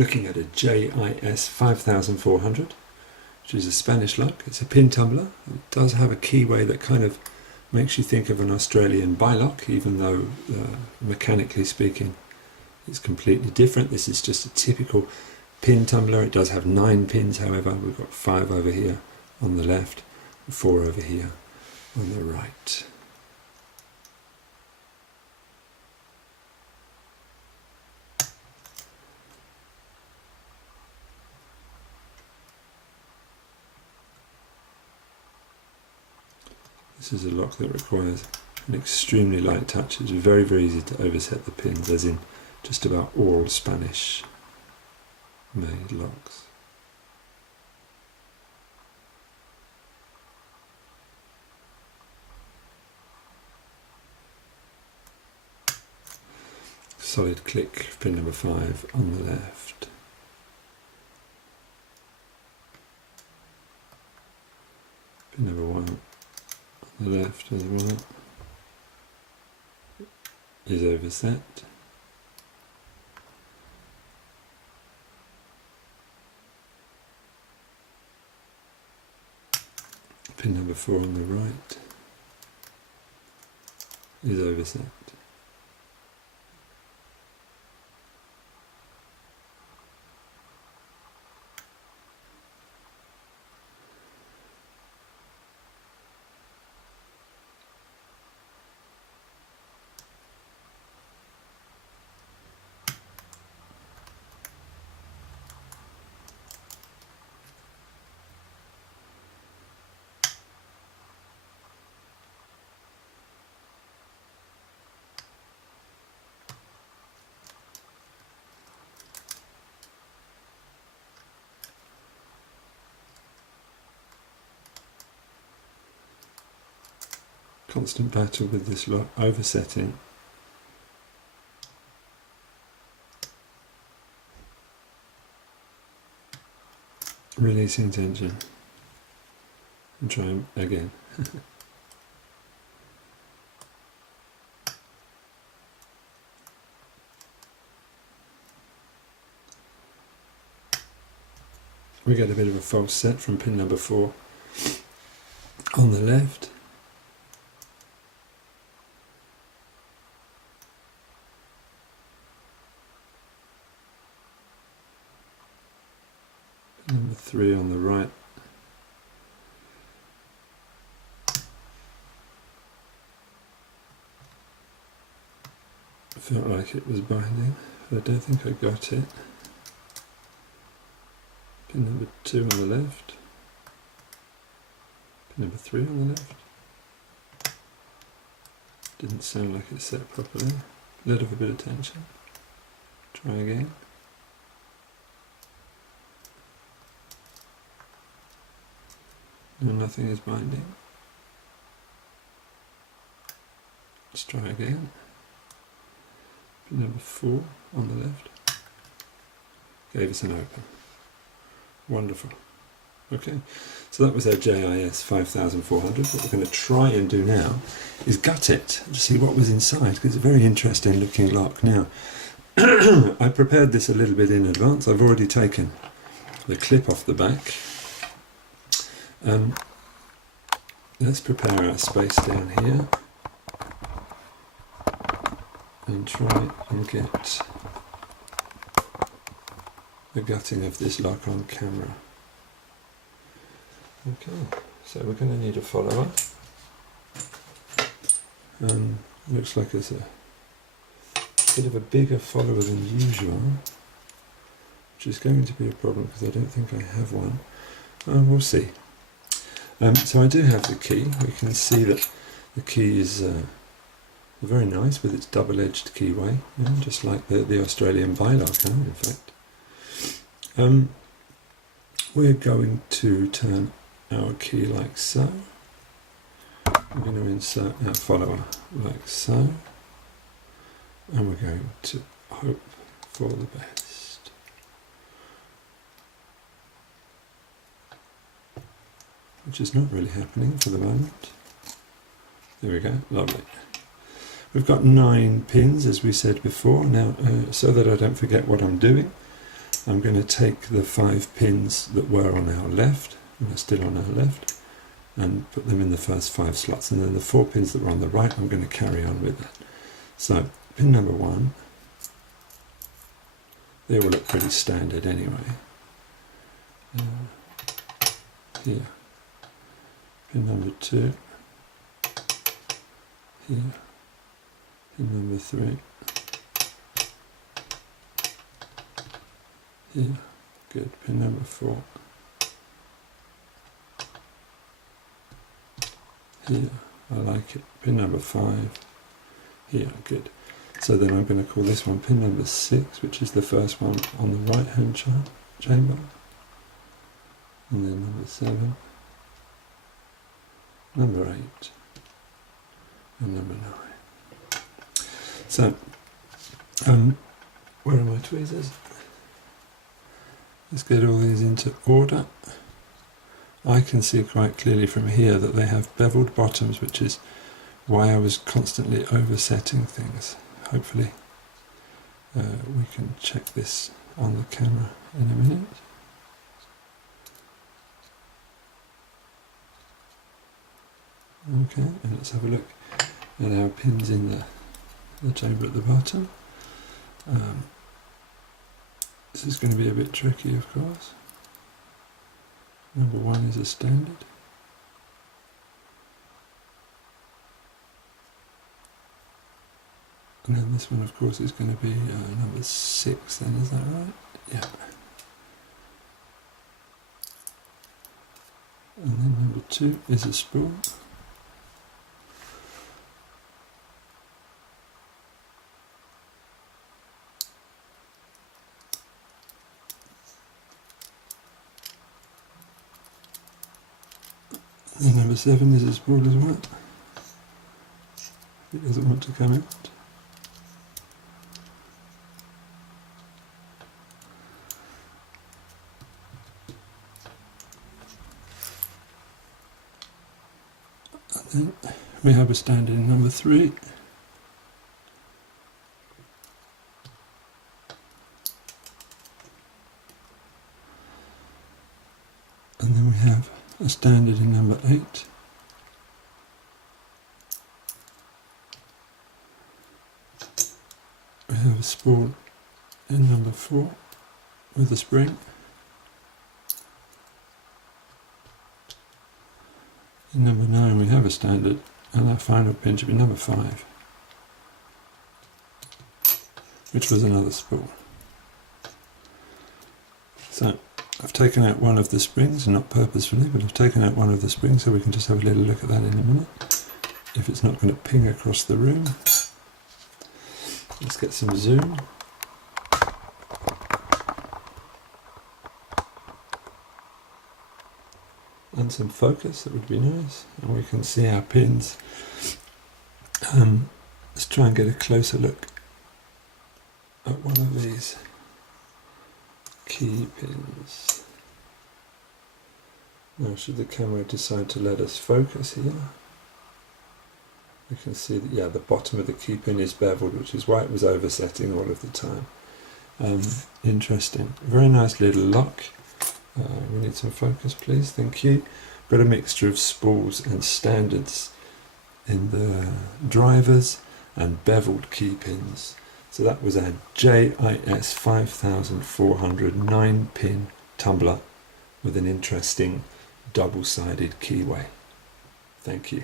looking at a JIS 5400, which is a Spanish lock. It's a pin tumbler. It does have a keyway that kind of makes you think of an Australian bilock, even though mechanically speaking it's completely different. This is just a typical pin tumbler. It does have 9 pins, however. We've got 5 over here on the left, 4 over here on the right. This is a lock that requires an extremely light touch. It's very, very easy to overset the pins, as in just about all Spanish made locks. Solid click, pin number 5 on the left. Pin number 1 on the left as well is overset. Pin number 4 on the right is overset. Constant battle with this lock, oversetting. Releasing tension. And trying again. We get a bit of a false set from pin number 4 on the left. Number 3 on the right. Felt like it was binding, but I don't think I got it. Pin number 2 on the left. Pin number 3 on the left. Didn't sound like it set properly. Let off a bit of tension. Try again. No, nothing is binding. Let's try again. Pin number 4 on the left. Gave us an open. Wonderful. Okay, so that was our JIS 5400. What we're going to try and do now is gut it to see what was inside, because it's a very interesting looking lock. Now, I prepared this a little bit in advance. I've already taken the clip off the back. Let's prepare our space down here and try and get the gutting of this lock on camera. Okay, so we're going to need a follower. Looks like it's a bit of a bigger follower than usual, which is going to be a problem because I don't think I have one. We'll see. So I do have the key. We can see that the key is very nice with its double-edged keyway, just like the Australian bilock, in fact. We're going to turn our key like so. We're going to insert our follower like so, and we're going to hope for the best. Which is not really happening for the moment. There we go, lovely. We've got 9 pins, as we said before. Now, so that I don't forget what I'm doing, I'm going to take the 5 pins that were on our left, and are still on our left, and put them in the first 5 slots, and then the 4 pins that were on the right, I'm going to carry on with that. So pin number 1, they all look pretty standard anyway. Here, pin number 2, here, pin number 3, here, good, pin number 4, here, I like it, pin number 5, here, good. So then I'm going to call this one pin number 6, which is the first one on the right hand chamber, and then number 7, number 8, and number 9. So, where are my tweezers? Let's get all these into order. I can see quite clearly from here that they have beveled bottoms, which is why I was constantly oversetting things. Hopefully we can check this on the camera in a minute. Okay, and let's have a look at our pins in the chamber at the bottom. This is going to be a bit tricky, of course. Number 1 is a standard. And then this one, of course, is going to be number 6 then, is that right? Yeah. And then number 2 is a spool. And number 7 is a spool as well. It doesn't want to come out. And then we have a standard in number 3. And then we have a standard in number 8. We have a spool in number 4 with a spring. In number 9 we have a standard, and our final pin should be number 5, which was another spool. So I've taken out one of the springs, not purposefully, but I've taken out one of the springs, so we can just have a little look at that in a minute. If it's not going to ping across the room. Let's get some zoom. And some focus, that would be nice. And we can see our pins. Let's try and get a closer look at one of these key pins. Now, should the camera decide to let us focus here, we can see that, yeah, the bottom of the key pin is beveled, which is why it was oversetting all of the time. Interesting. Very nice little lock. We need some focus, please. Thank you. Got a mixture of spools and standards in the drivers and beveled key pins. So that was our JIS 5400 9-pin tumbler with an interesting double-sided keyway. Thank you.